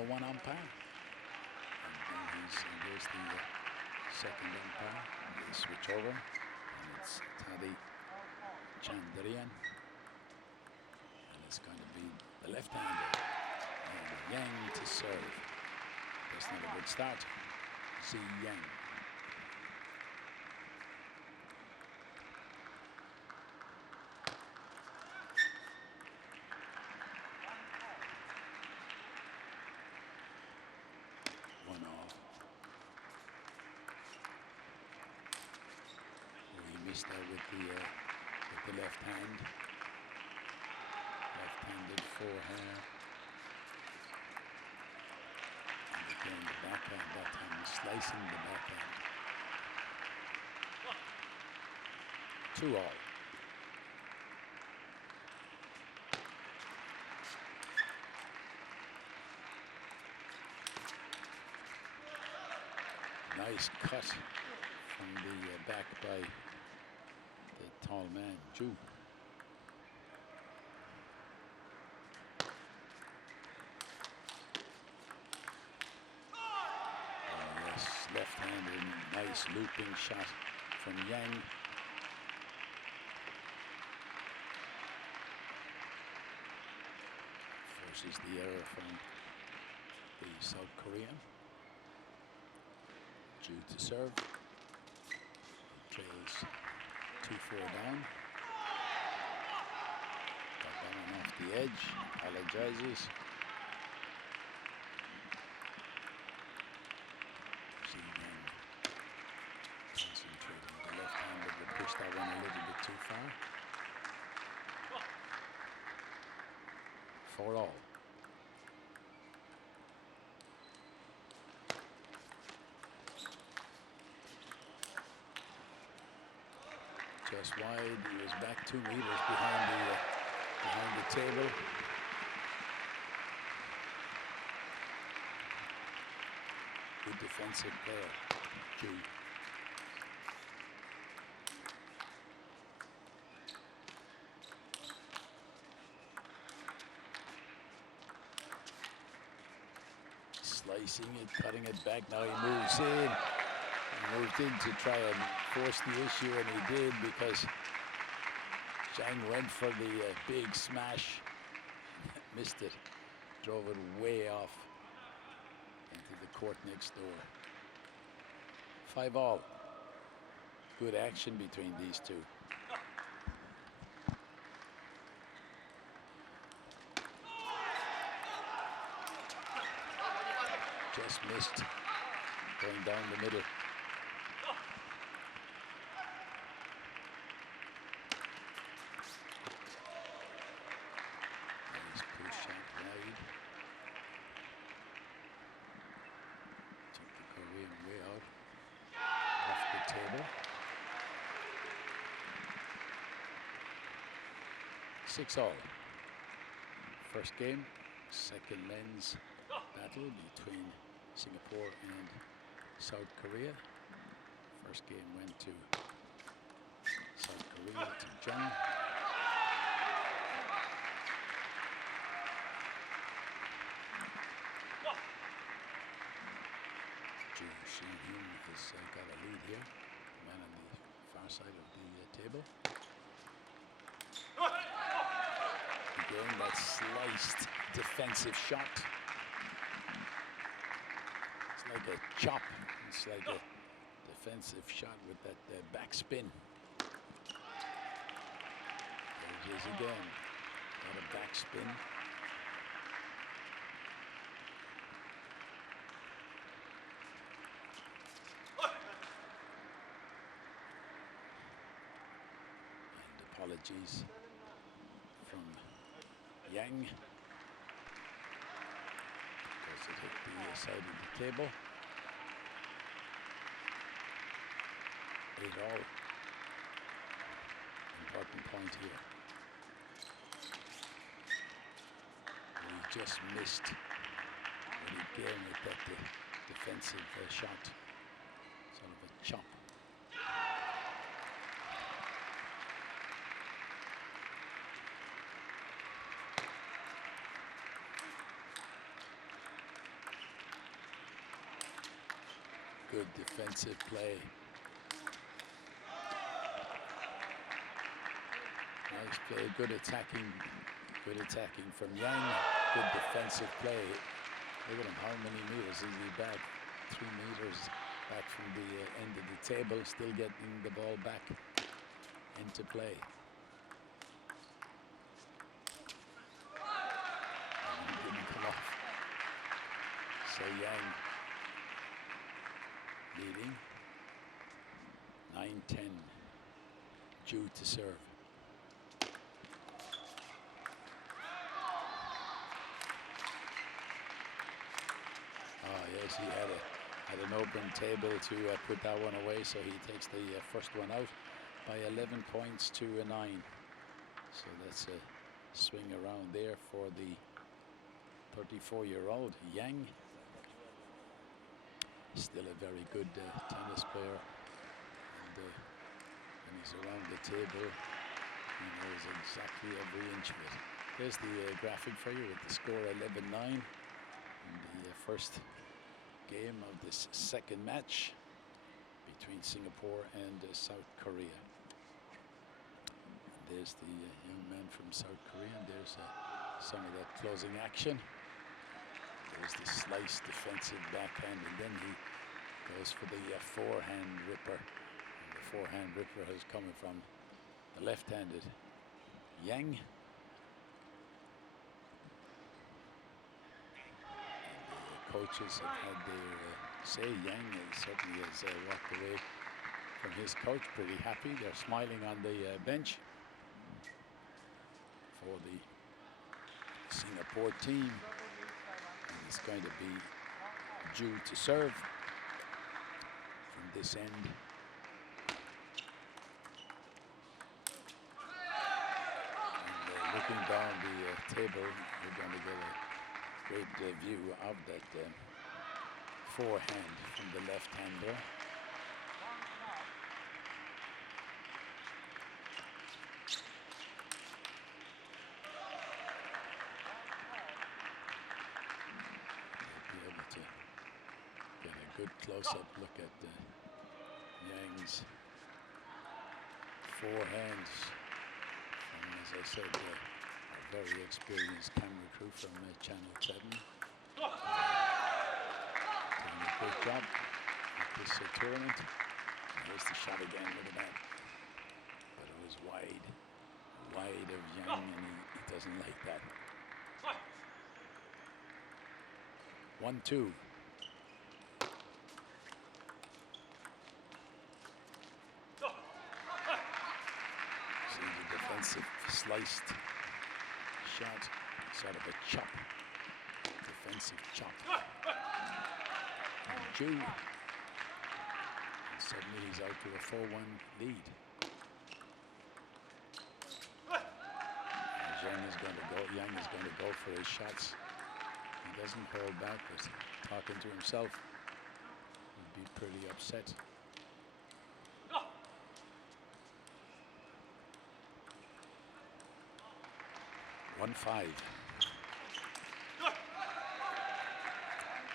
number one umpire. And then there's the second umpire. They switch over, and it's Tadi Chandrian. And it's going to be the left-hander. And Yang to serve. That's not a good start. Zhi Yang. Missed out with the left hand. Left-handed forehand. And again the backhand, that time slicing the backhand. 2-all. Nice cut from the back by the tall man, Joo. Yes, left-handed, nice looping shot from Yang. Forces the error from the South Korean. Joo to serve. Trails 2-4 down. Got that one off the edge. Apologizes. Zheyu concentrating the left-hander, but pushed that one a little bit too far. 4-all. Just wide. He was back 2 meters behind the table. Good defensive player, Joo. Slicing it, cutting it back. Now he moves in. Moved in to try and force the issue, and he did, because Zhang went for the big smash, missed it, drove it way off into the court next door. 5-all. Good action between these two. Just missed, going down the middle. Way out off the table. 6-all. First game, second men's battle between Singapore and South Korea. First game went to South Korea, to Jung. Joo Saehyuk has got a lead here. Man on the far side of the table. Again, that sliced defensive shot. It's like a chop. It's like a defensive shot with that back spin. There it is again. Got a back spin. Apologies from Yang, because it hit the side of the table. 8-all. Important point here. He just missed what he gained with that defensive shot. Sort of a chop. Good defensive play. Nice play, good attacking from Yang. Good defensive play. Look at him, how many meters is he back? 3 meters back from the end of the table, still getting the ball back into play. And he didn't come off. So Yang leading 9-10. Joo to serve. Yes, he had an open table to put that one away, so he takes the first one out by 11 points to 9. So that's a swing around there for the 34-year-old Yang. Still a very good tennis player, and when he's around the table, he knows exactly every inch of it. There's the graphic for you with the score 11-9 in the first game of this second match between Singapore and South Korea. And there's the young man from South Korea, and there's some of that closing action. There's the slice defensive backhand, and then he goes for the forehand ripper. And the forehand ripper is coming from the left-handed Yang. Coaches have had their say. Yang certainly has walked away from his coach pretty happy. They're smiling on the bench for the Singapore team. And it's going to be Joo to serve from this end. And looking down the table, we're going to get a great view of that forehand from the left-hander. Be able to get a good close-up look at Yang's forehands. And as I said, very experienced camera crew from Channel 7. Doing a great job at this tournament. And here's the shot again, look at that. But it was wide of Yang, and he doesn't like that. 1-2. See the defensive sliced shot, sort of a chop, defensive chop. And Joo, and suddenly he's out to a 4-1 lead. And Yang is going to go for his shots. He doesn't hold back, but talking to himself, he'd be pretty upset. 1-5.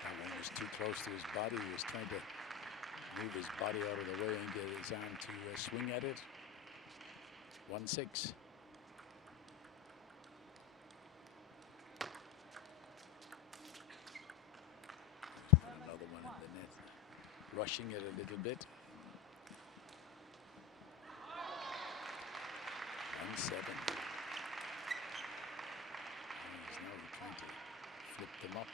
That one was too close to his body. He was trying to move his body out of the way and get his arm to swing at it. 1-6. Another one in the net. Rushing it a little bit. 1-7. Trying to flip them up.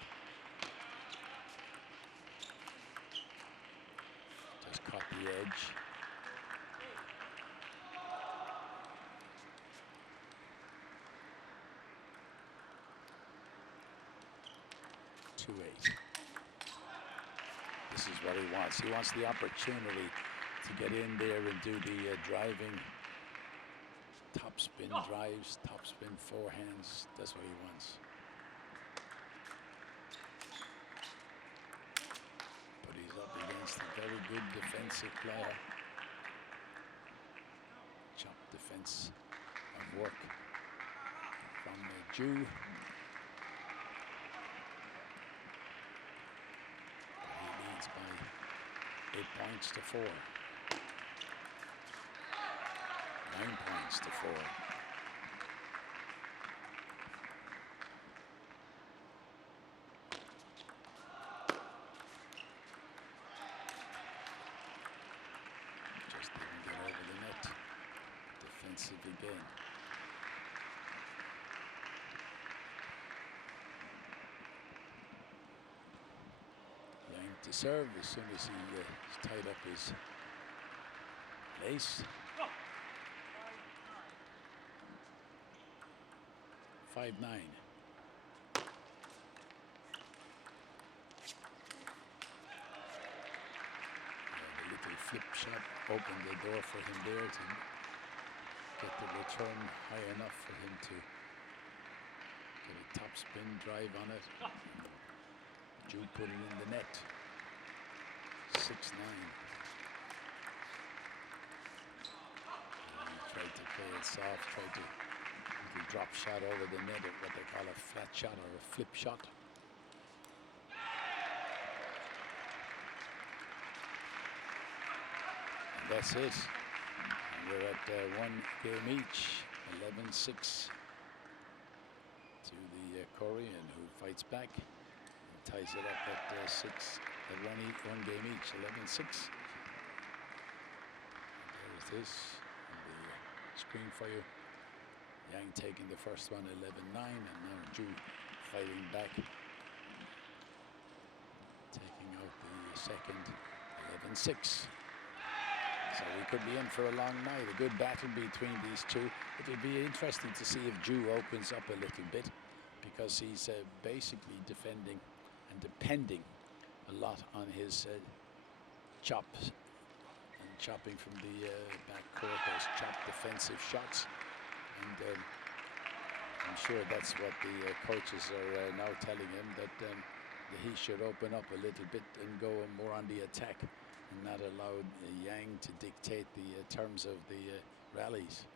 Just caught the edge. This is what he wants. He wants the opportunity to get in there and do the driving top spin drives, top spin forehands. That's what he wants. But he's up against a very good defensive player. Chop defense of work from Joo. He leads by 8 points to 4. 9 points to 4. Just didn't get over the net. Defensive again. Yang to serve as soon as he tied up his lace. 5-9. The little flip shot opened the door for him there to get the return high enough for him to get a top spin drive on it. Joo put it in the net. 6-9. Tried to play it soft, tried to drop shot over the net, or what they call a flat shot or a flip shot. And that's it. And we're at 1 game each. 11-6 to the Korean, who fights back and ties it up at 1 game each. 11-6. There's this on the screen for you. Yang taking the first one, 11-9, and now Joo fighting back, taking out the second, 11-6. So we could be in for a long night, a good battle between these two. It'll be interesting to see if Joo opens up a little bit, because he's basically defending and depending a lot on his chops and chopping from the back court, those chop defensive shots. And I'm sure that's what the coaches are now telling him, that he should open up a little bit and go more on the attack and not allow Yang to dictate the terms of the rallies.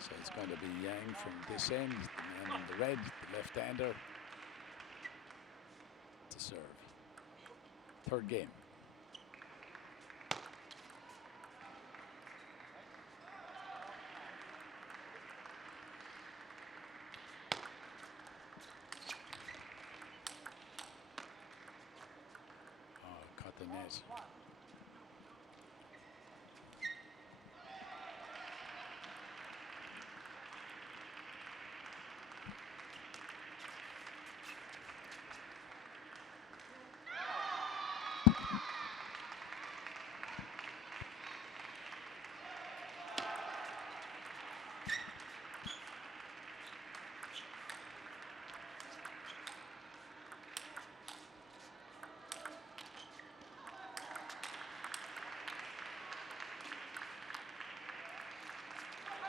So it's going to be Yang from this end, the man in the red, the left-hander, to serve. Third game. The net.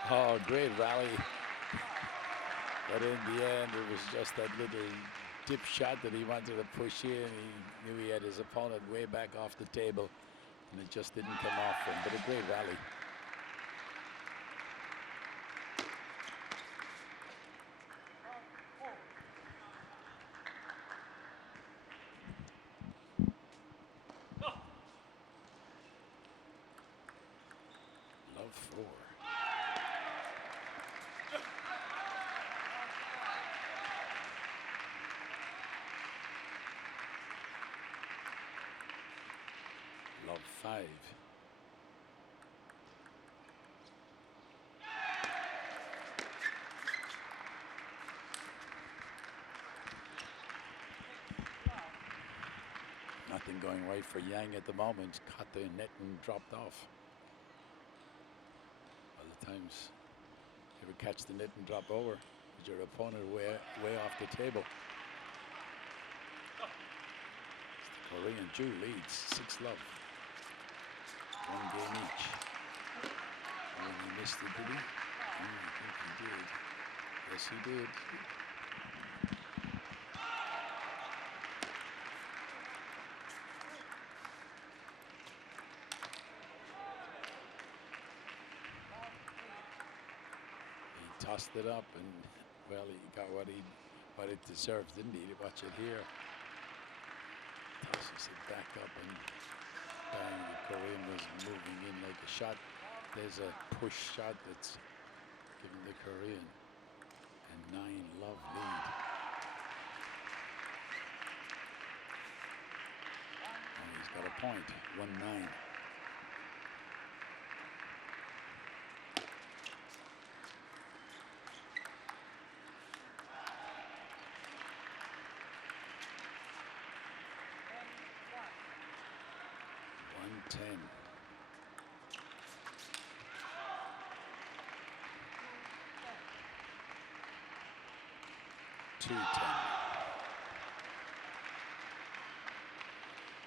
Oh, great rally. But in the end, it was just that little dip shot that he wanted to push in. He knew he had his opponent way back off the table, and it just didn't come off for him. But a great rally. Love 4. Love 5. Nothing going right for Yang at the moment. Caught the net and dropped off. Other times, you ever catch the net and drop over with your opponent way off the table. The Korean Joo leads 6-love. 1 game each. And he missed it, did he? I think he did. Yes, he did. He tossed it up, and well, he got what he what it deserves, didn't he? Watch it here. Tosses it back up and bang, the Korean was moving in like a shot. There's a push shot that's giving the Korean a 9-love lead. And he's got a point, 1-9.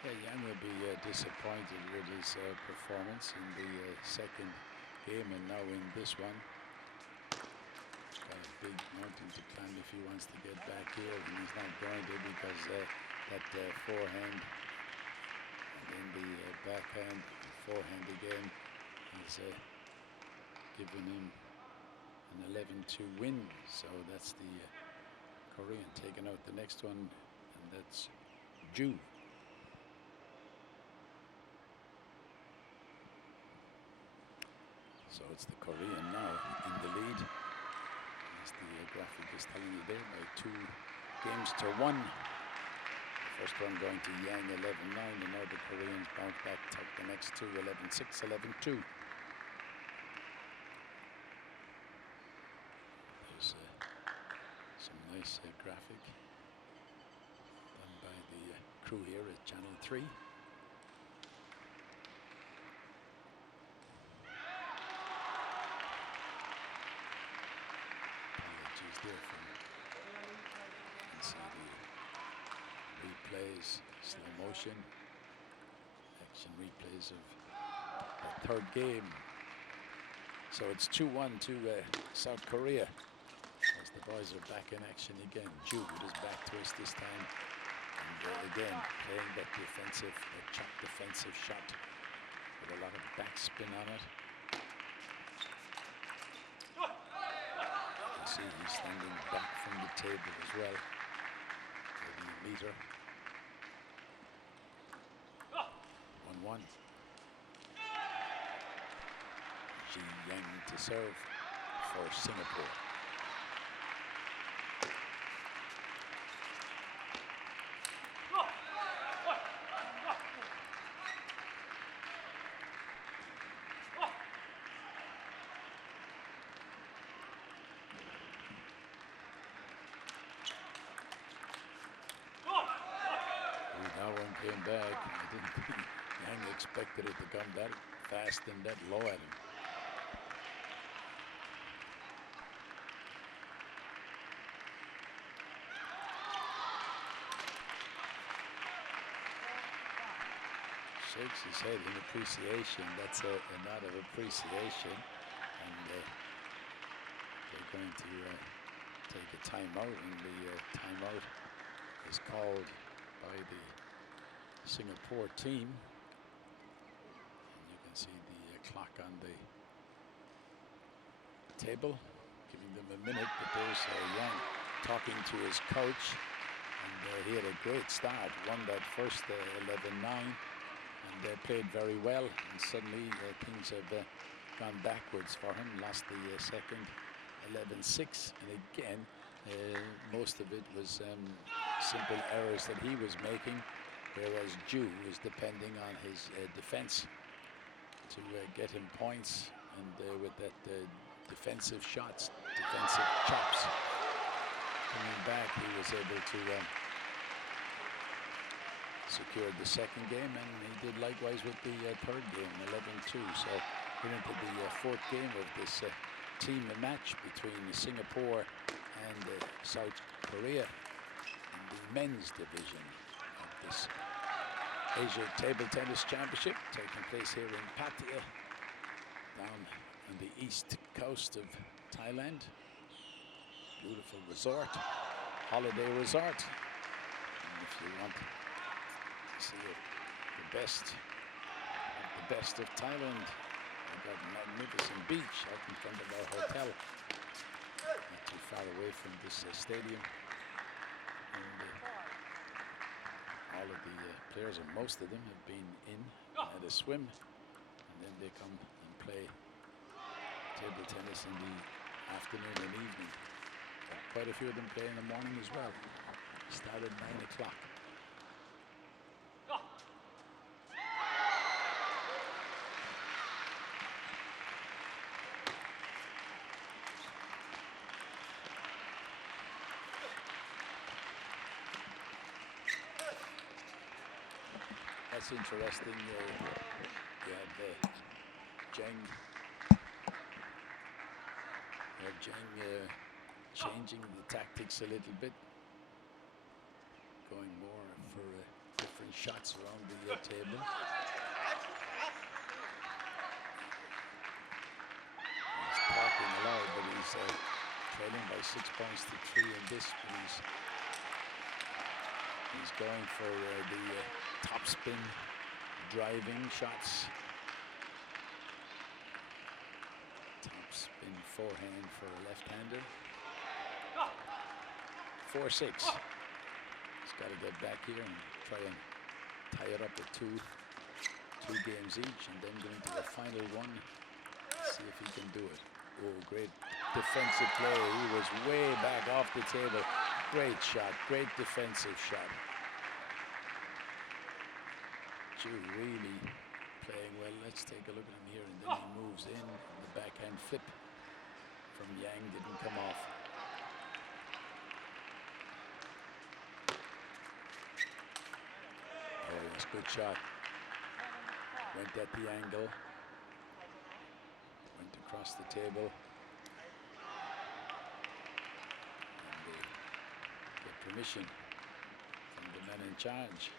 Yeah, Yang will be disappointed with his performance in the second game, and now in this one. He's got a big mountain to climb if he wants to get back here, and he's not going to, because that forehand and then the backhand, forehand again, has given him an 11-2 win. So that's the Korean taking out the next one, and that's Joo. So it's the Korean now in the lead, as the graphic is telling you there, by 2-1. The first one going to Yang, 11-9, and now the Koreans bounce back, take the next two, 11-6, 11-2. There's some nice graphic done by the crew here at Channel 3. And see the replays, slow motion, action replays of the third game. So it's 2-1 to South Korea, as the boys are back in action again. Joo with his back twist this time, and again playing that defensive, that chop defensive shot with a lot of backspin on it. See, he's standing back from the table as well, maybe a meter. 1-1. Yang to serve for Singapore. Came back. I didn't think Yang expected it to come that fast and that low at him. Shakes his head in appreciation. That's a nod of appreciation. And they're going to take a timeout, and the timeout is called by the Singapore team. And you can see the clock on the table giving them a minute, but there's Yang talking to his coach, and he had a great start, won that first 11-9, and played very well, and suddenly things have gone backwards for him. Lost the second 11-6, and again most of it was simple errors that he was making, whereas Joo is depending on his defense to get him points, and with that defensive shots, defensive chops coming back, he was able to secure the second game, and he did likewise with the third game, 11-2. So we're into the fourth game of this team match between Singapore and South Korea in the men's division of this Asia Table Tennis Championship, taking place here in Pattaya, down on the east coast of Thailand. Beautiful resort, holiday resort. And if you want to see the best of Thailand, we've got a magnificent beach out in front of our hotel, not too far away from this stadium. all of the players, or most of them, have been in at a swim, and then they come and play table tennis in the afternoon and evening. But quite a few of them play in the morning as well. Start at 9 o'clock. That's interesting. You have Jung changing the tactics a little bit, going more for different shots around the table. He's talking a lot, but he's trailing by 6 points to 3 in this. He's going for the top spin driving shots. Top spin forehand for a left-hander. 4-6. He's got to get back here and try and tie it up with two games each, and then go into the final one. See if he can do it. Oh, great defensive play. He was way back off the table. Great shot, great defensive shot. Joo really playing well. Let's take a look at him here, and then he moves in. The backhand flip from Yang didn't come off. Oh, that's a good shot. Went at the angle. Went across the table. And they get permission from the man in charge,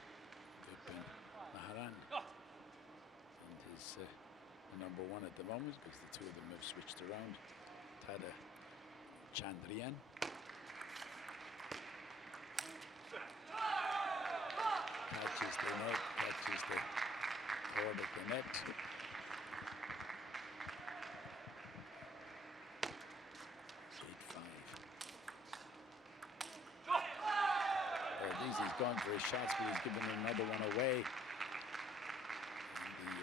Maharan, and his number one at the moment, because the two of them have switched around. Tada Chandrian. Catches the net, catches the cord at the net. 8-5. He's gone for his shots, but he's given another one away. And the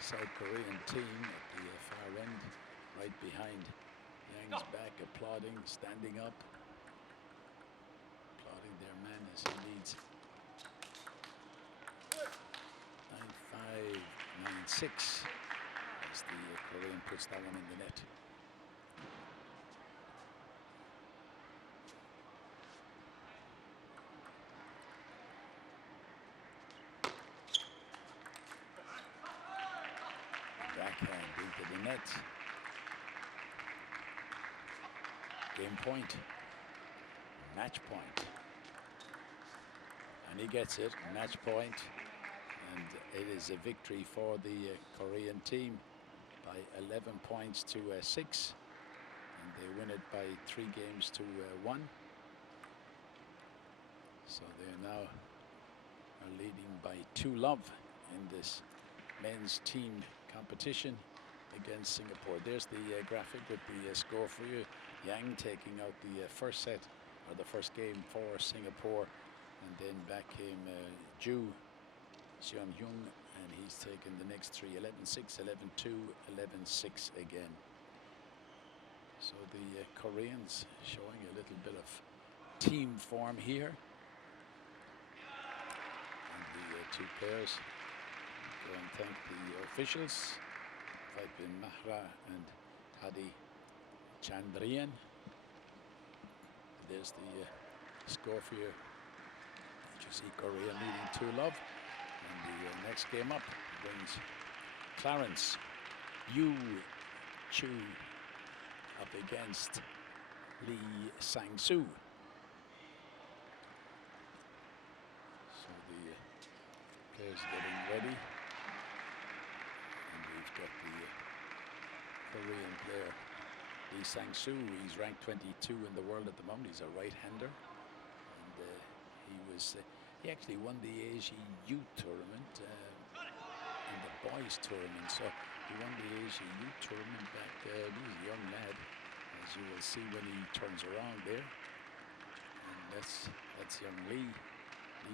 South Korean team at the far end, right behind Yang's back, applauding, standing up, applauding their man as he leads. 9-5, 9-6, as the Korean puts that one in the net. Backhand into the net. Game point. Match point. And he gets it. Match point. And it is a victory for the Korean team by 11 points to 6. And they win it by 3 games to 1. So they now are leading by 2-love in this men's team competition against Singapore. There's the graphic with the score for you. Yang taking out the first set, or the first game for Singapore, and then back came Joo Saehyuk, and he's taken the next 3, 11-6, 11-2, 11-6 again. So the Koreans showing a little bit of team form here. And the two pairs go and thank the officials, Vipin Mahra and Hadi Chandrian. There's the score for you. You see Korea leading 2-love. And the next game up brings Clarence Yu Chu up against Lee Sangsu. So the players getting ready. And we've got the Korean player Lee Sangsu. He's ranked 22 in the world at the moment. He's a right-hander. And he actually won the Asia Youth Tournament and the boys tournament. So he won the Asia Youth Tournament back there. He's a young lad, as you will see when he turns around there. And that's young Lee.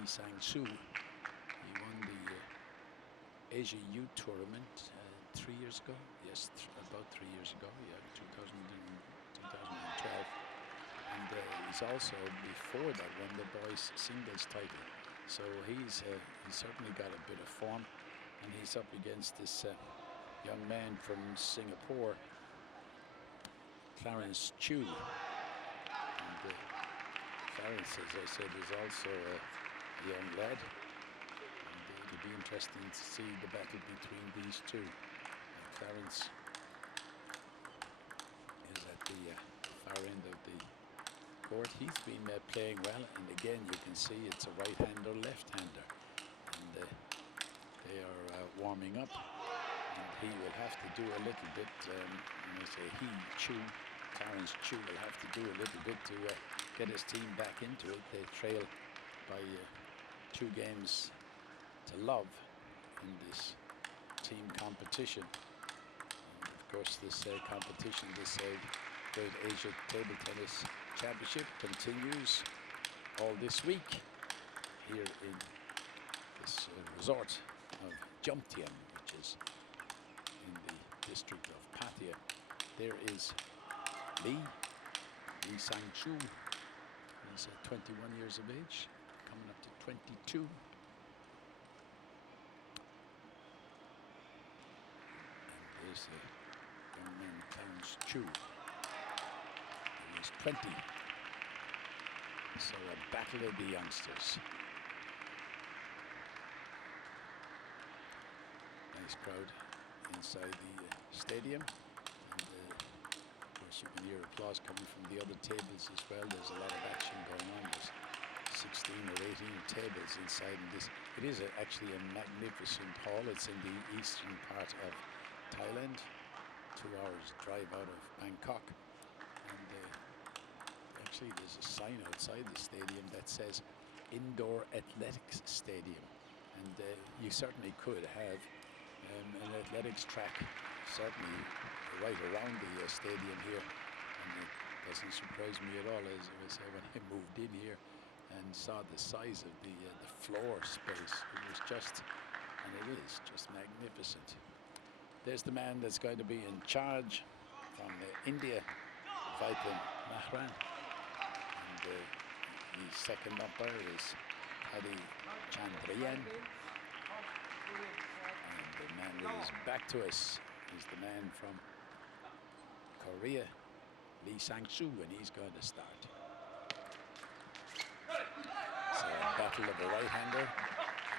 Sangsu. He won the Asia Youth Tournament 3 years ago. Yes, about 3 years ago. Yeah, 2012. And he's also, before that, won the boys' singles title. So he's certainly got a bit of form. And he's up against this young man from Singapore, Clarence Joo. And Clarence, as I said, is also a young lad. And it'll be interesting to see the battle between these two. Clarence is at the far end of the court. He's been playing well, and again you can see it's a right-hander, left-hander, and they are warming up. And he will have to do a little bit. When I say he, Clarence Joo will have to do a little bit to get his team back into it. They trail by 2 games to love in this team competition. And of course, this competition, this Great Asia Table Tennis Championship, continues all this week here in this resort of Jomtien, which is in the district of Pattaya. There is Lee Sangsu. He's 21 years of age, coming up to 22. And there's the young man, Clarence Joo. He's 20. So a battle of the youngsters. Nice crowd inside the stadium. And of course you can hear applause coming from the other tables as well. There's a lot of action going on. There's 16 or 18 tables inside this. It is actually a magnificent hall. It's in the eastern part of Thailand, 2 hours drive out of Bangkok. And actually there's a sign outside the stadium that says Indoor Athletics Stadium. And you certainly could have an athletics track certainly right around the stadium here. And it doesn't surprise me at all, as I say, when I moved in here and saw the size of the floor space. It was just, and it is just magnificent. There's the man that's going to be in charge from India, Vipin Mahran. And the second umpire is Hadi Chandrian. And the man that is back to us is the man from Korea, Lee Sangsu, and he's going to start. So a battle of a right-hander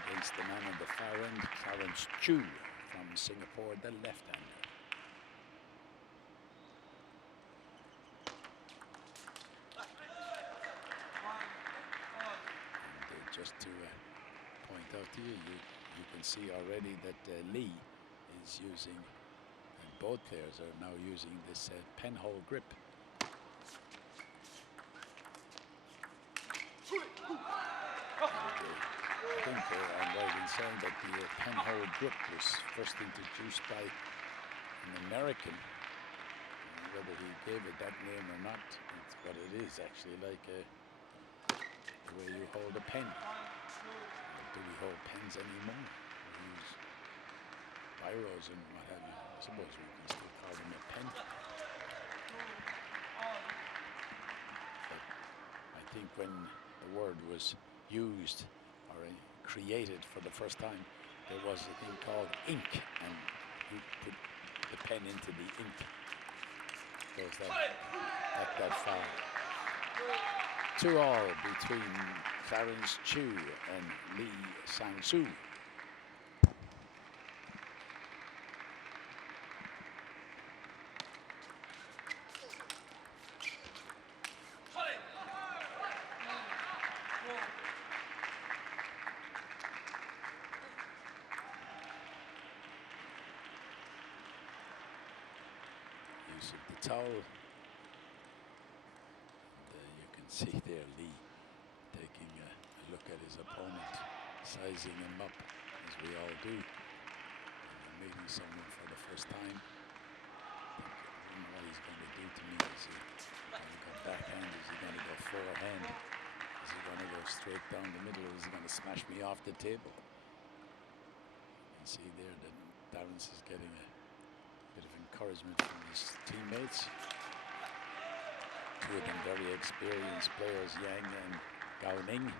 against the man on the far end, Clarence Joo from Singapore, the left-hander. And just to point out to you, you can see already that Lee is using, and both players are now using this penhole grip. I think I'm right in saying that the penhole grip was first introduced by an American. Whether he gave it that name or not, it's what it is actually, like the way you hold a pen. Do we hold pens anymore? We use biros and what have you. I suppose we can still call them a pen. But I think when the word was used or created for the first time, there was a thing called ink, and you put the pen into the ink. Goes that far. 2-2 between Clarence Joo and Lee Sangsu. Use of the towel. And, you can see there Lee taking a look at his opponent, sizing him up, as we all do. And meeting someone for the first time. I don't know what he's going to do to me. Is he going to go backhand? Is he going to go forehand? Is he going to go straight down the middle, or is he going to smash me off the table? You see there that Clarence is getting a bit of encouragement from his teammates. Two of them very experienced players, Yang and Ning.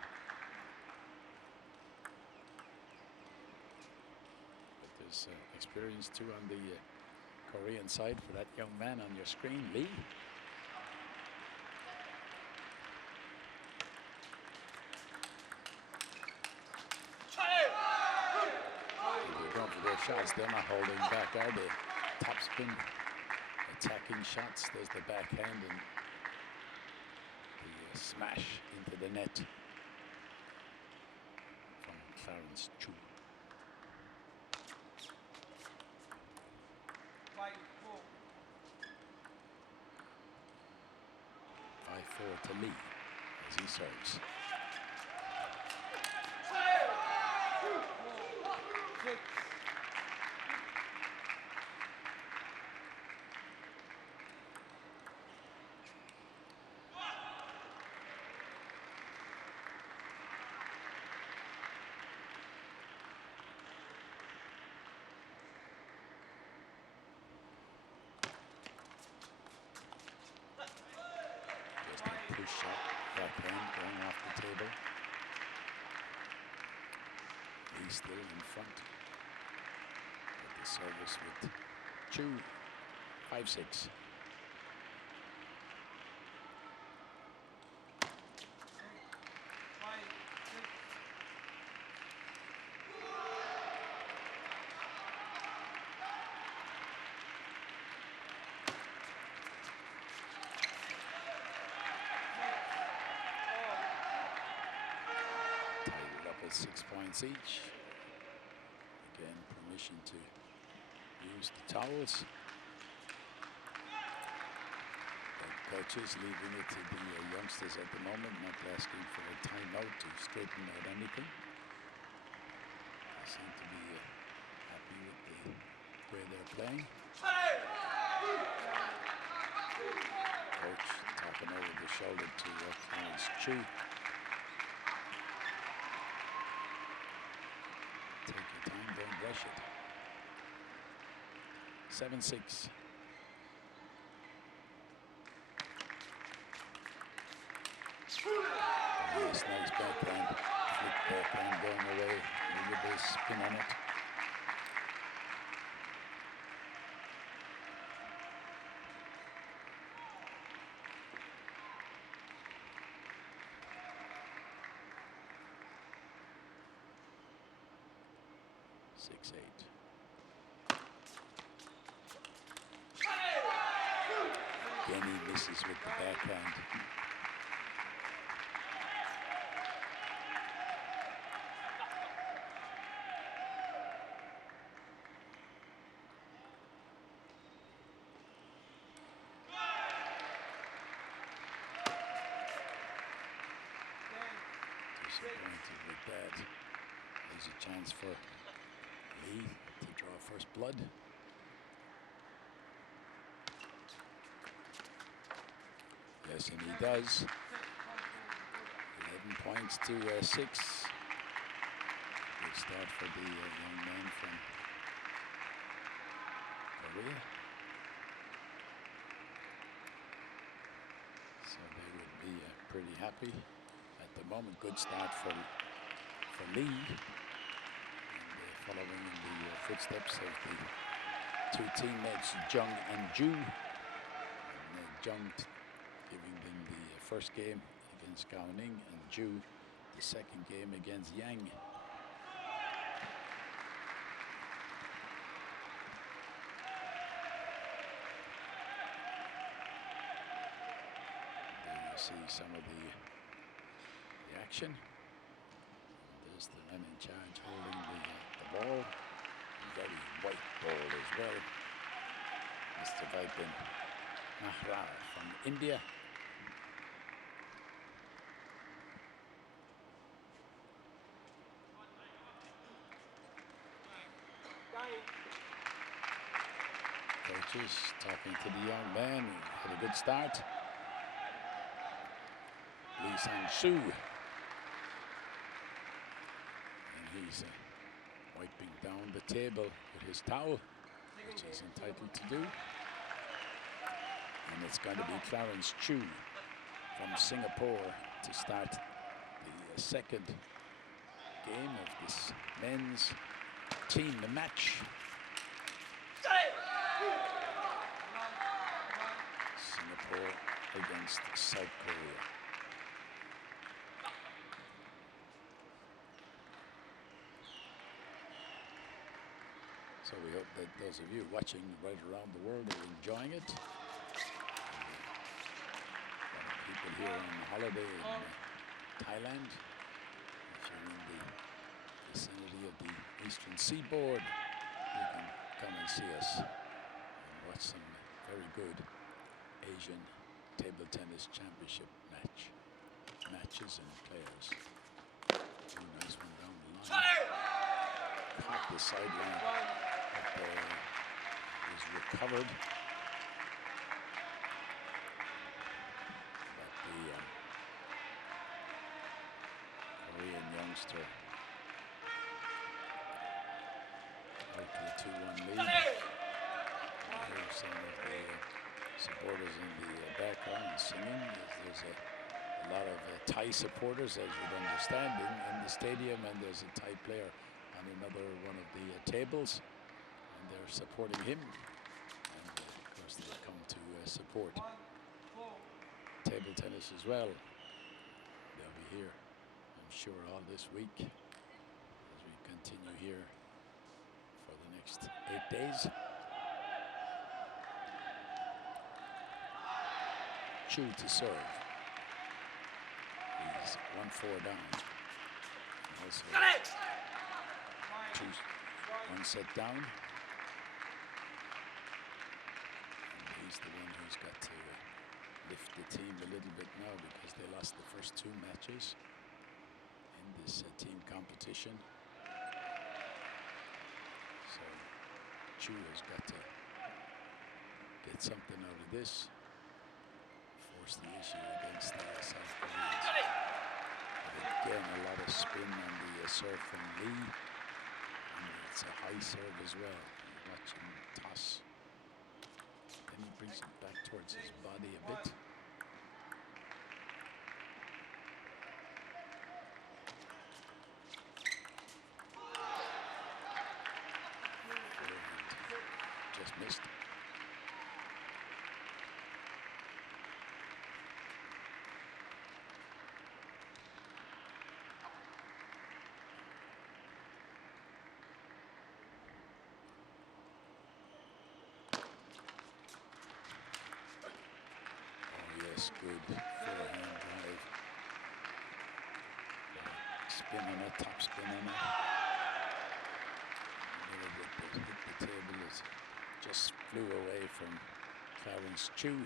But there's experience too on the Korean side for that young man on your screen, Lee. They're going for their shots. They're not holding back, are they? Topspin, attacking shots. There's the backhand and the smash into the net from Clarence Joo. 5-4 to Lee as he serves. Shot, backhand going off the table. Lee still in front at the service with Joo, 5-6. At 6 points each. Again, permission to use the towels. The coaches leaving it to the youngsters at the moment, not asking for a timeout to straighten out anything. They seem to be happy with the way they're playing. Coach talking over the shoulder to Clarence Joo. Take your time, don't rush it. 7-6. Nice backhand. Flick backhand going away. A little bit of spin on it. Again, he misses with the backhand. Disappointed with that. There's a chance for Lee to draw first blood. Yes, and he does. 11 points to 6. Good start for the young man from Korea. So they would be pretty happy at the moment. Good start for Lee. And following in the footsteps of the two teammates, Jung and Joo. And Jung giving them the first game against Ning, and Joo the second game against Yang. There you see some of the action. There's the man in charge holding the ball. Very white ball as well. Mr. Vipin Mahra from India. Coaches talking to the young man who had a good start. Sangsu he's wiping down the table with his towel, which he's entitled to do. And it's going to be Clarence Joo from Singapore to start the second game of this men's team match. Singapore against South Korea. So we hope that those of you watching right around the world are enjoying it. People here on holiday in Thailand. If you're in the vicinity of the Eastern Seaboard, you can come and see us and watch some very good Asian table tennis championship matches and players. Ooh, nice one down the line. Caught the sideline, but was recovered. But the Korean youngster out to a 2-1 lead. I hear some of the supporters in the background singing. There's a lot of Thai supporters, as you'd understand, in the stadium, and there's a Thai player on another one of the tables, and they're supporting him. And of course, they've come to support table tennis as well. They'll be here, I'm sure, all this week as we continue here for the next 8 days. Joo to serve. He's 1-4 down. And also one set down. And he's the one who's got to lift the team a little bit now because they lost the first 2 matches in this team competition. So Joo has got to get something out of this. Force the issue against the South Koreans. But again, a lot of spin on the serve from Lee. And it's a high serve as well. You watch him toss. Then he brings it back towards his body a bit. Just missed. Good forehand drive. Spin on it, top spin on it. A little bit that hit the table as just flew away from Clarence Joo.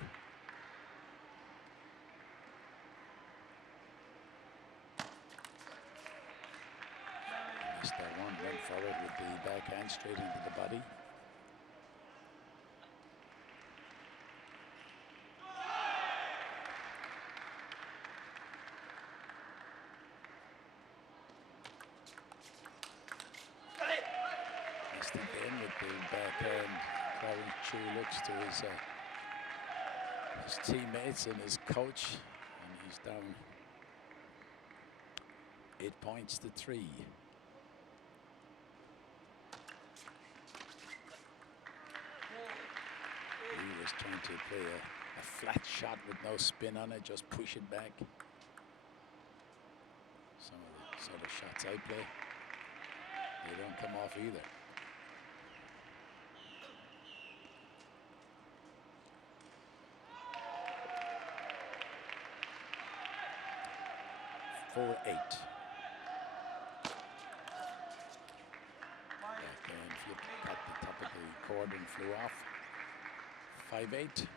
Missed that one, went forward with the backhand straight into the body. Again with the backhand. Clarence Joo looks to his teammates and his coach, and he's down 8 points to 3. He was trying to play a flat shot with no spin on it, just push it back. Some of the sort of shots I play, they don't come off either. 4-8. Backhand flip, cut the top of the cord and flew off. 5-8.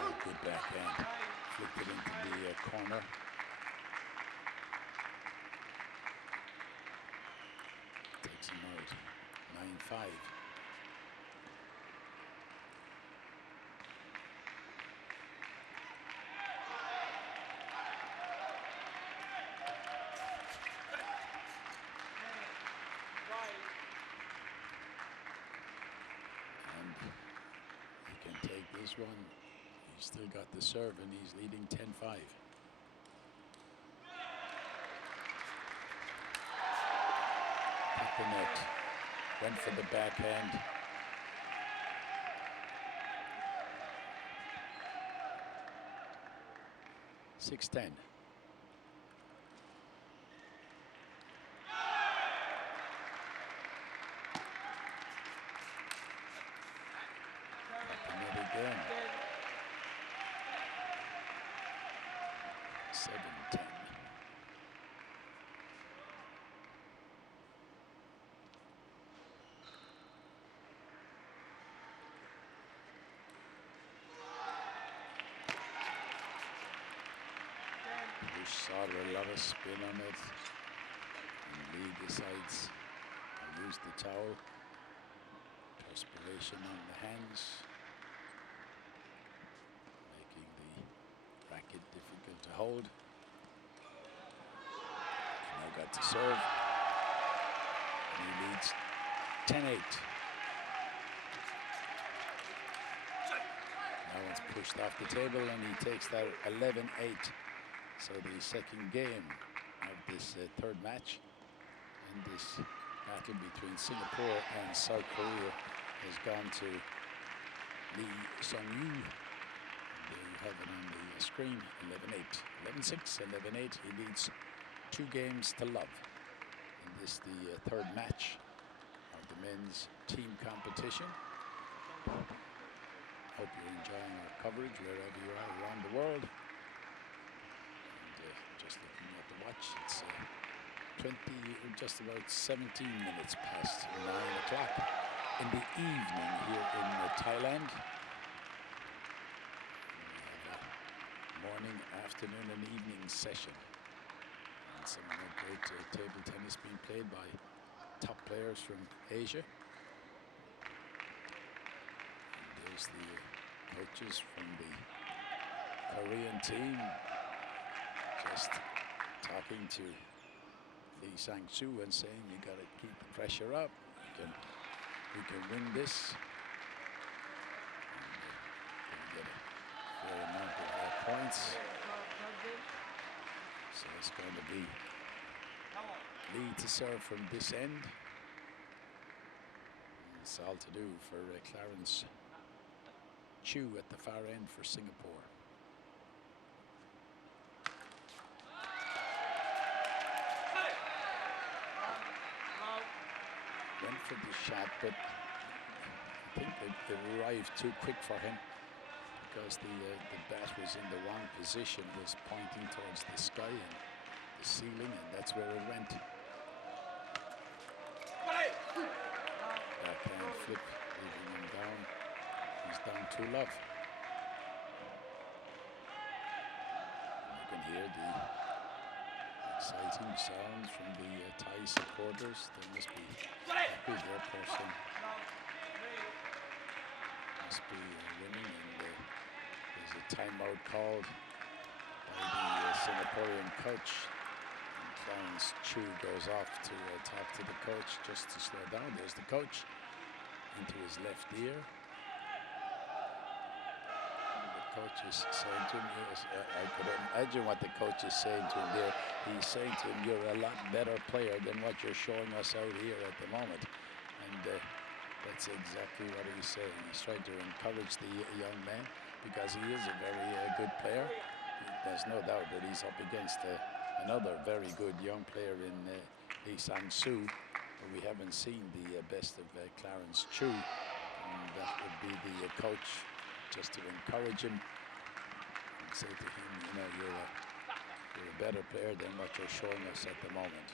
Oh, good backhand. Flipped it into the corner. Takes him out. 9-5. this one. He's still got the serve and he's leading 10-5. Hit the net. Went for the backhand. (6-10). Again. 7-10. Bush saw a lot of spin on it. And Lee decides to use the towel. Perspiration on the hands. Racket difficult to hold. Now got to serve. And he leads 10-8. Now it's pushed off the table and he takes that 11-8. So the second game of this third match in this battle between Singapore and South Korea has gone to Lee Sang-yu. There you have it on the screen, 11-8, 11-6, 11-8. He leads 2 games to love. And this the third match of the men's team competition. Hope you're enjoying our coverage wherever you are around the world. And just looking at the watch, it's just about 17 minutes past 9 o'clock in the evening here in Thailand. Morning, afternoon, and evening session. And some great table tennis being played by top players from Asia. And there's the coaches from the Korean team just talking to Lee Sangsu and saying, you got to keep the pressure up. We can win this. And, amount of points. So it's going to be Lee to serve from this end. And it's all to do for Clarence Chu at the far end for Singapore. Went for the shot, but I think it arrived too quick for him, because the bat was in the wrong position, was pointing towards the sky and the ceiling, and that's where it went. Backhand flip, leaving him down. He's down 2-love. You can hear the exciting sounds from the Thai supporters. They must be happy their person must be winning, and there's a timeout called by the Singaporean coach. And Clarence Chu goes off to talk to the coach just to slow down. There's the coach into his left ear. And the coach is saying to him, yes, I could imagine what the coach is saying to him there. He's saying to him, you're a lot better player than what you're showing us out here at the moment. And that's exactly what he's saying. He's trying to encourage the young man, because he is a very good player. There's no doubt that he's up against another very good young player in Lee Sang-su. But we haven't seen the best of Clarence Chu. And that would be the coach just to encourage him and say to him, you know, you're a better player than what you're showing us at the moment.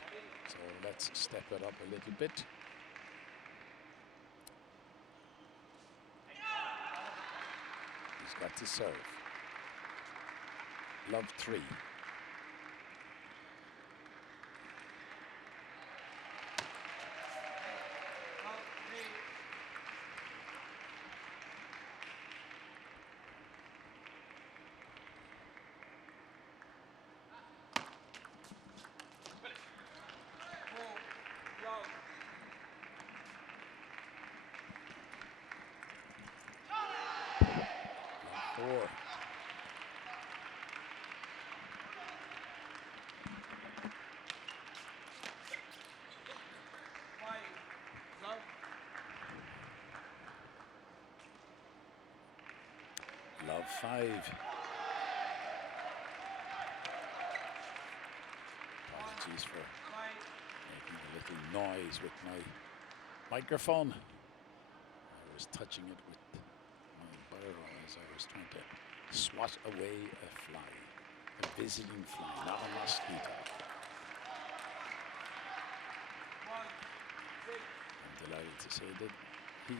So let's step it up a little bit. He's got to serve. Love 3. 6-4. Love 5. Apologies for making a little noise with my microphone. I was touching it with my barrel as I was trying to swat away a fly, a visiting fly, not a mosquito. I'm delighted to say that he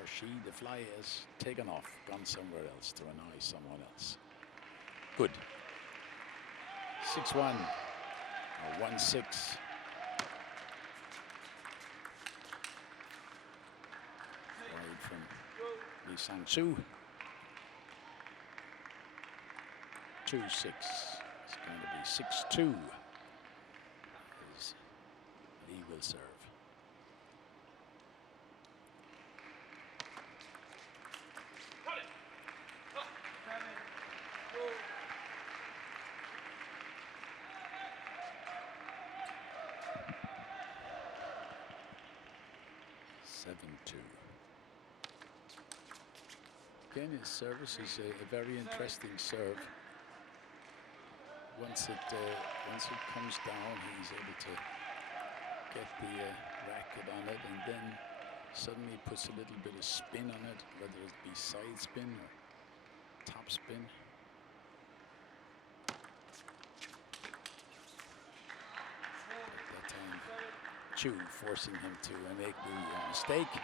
or she, the fly, has taken off, gone somewhere else to annoy someone else. Good. 6-1 or 1-6. Wide from Lee Sangsu. 2-6. It's going to be 6-2 as Lee will serve. Again, his service is a very interesting serve. Once it comes down, he's able to get the racket on it, and then suddenly puts a little bit of spin on it, whether it be side spin or top spin. At that time, Joo forcing him to make the mistake.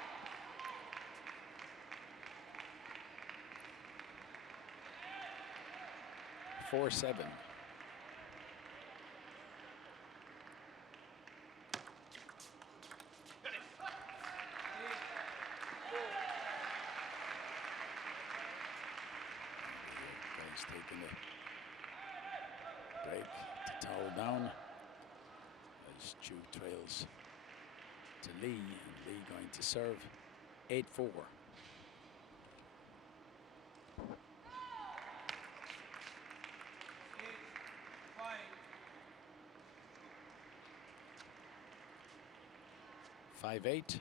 4-7. Guy's taking a break to towel down as Joo trails to Lee, and Lee going to serve 8-4. 5-8.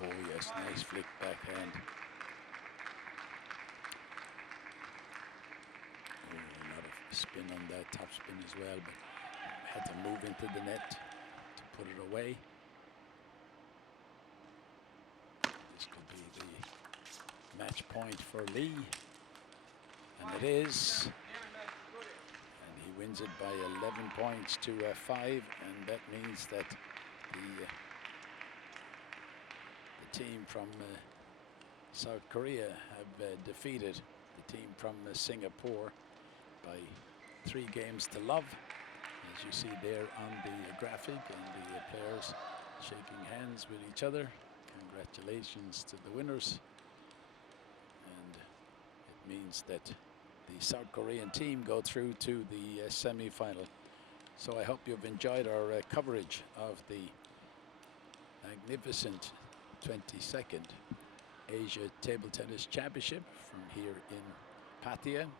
Oh yes, nice flick backhand. Oh, a lot of spin on that top spin as well, but had to move into the net to put it away. This could be the match point for Lee, and it is. And he wins it by 11 points to 5, and that means that the team from South Korea have defeated the team from Singapore by 3 games to love, as you see there on the graphic, and the players shaking hands with each other. Congratulations to the winners, and it means that the South Korean team go through to the semi-final. So I hope you've enjoyed our coverage of the magnificent 22nd Asia Table Tennis Championship from here in Pattaya. And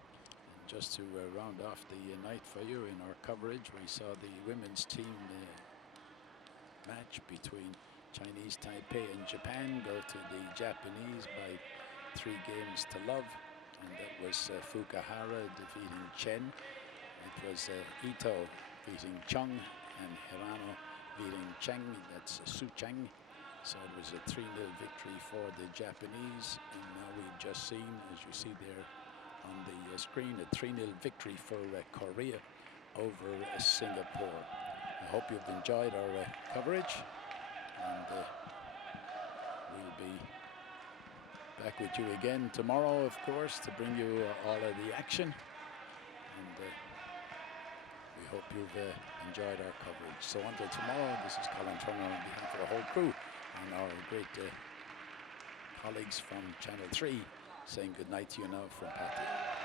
just to round off the night for you in our coverage, we saw the women's team match between Chinese Taipei and Japan go to the Japanese by 3 games to love, and that was Fukuhara defeating Chen. It was Ito beating Chung and Hirano beating Cheng. That's Su Cheng. So it was a 3-0 victory for the Japanese, and now we've just seen, as you see there on the screen, a 3-0 victory for Korea over Singapore. I hope you've enjoyed our coverage, and we'll be back with you again tomorrow, of course, to bring you all of the action. And we hope you've enjoyed our coverage. So until tomorrow, this is Colin Turner on behalf of the whole crew and our great colleagues from Channel 3 saying good night to you now from Pattaya.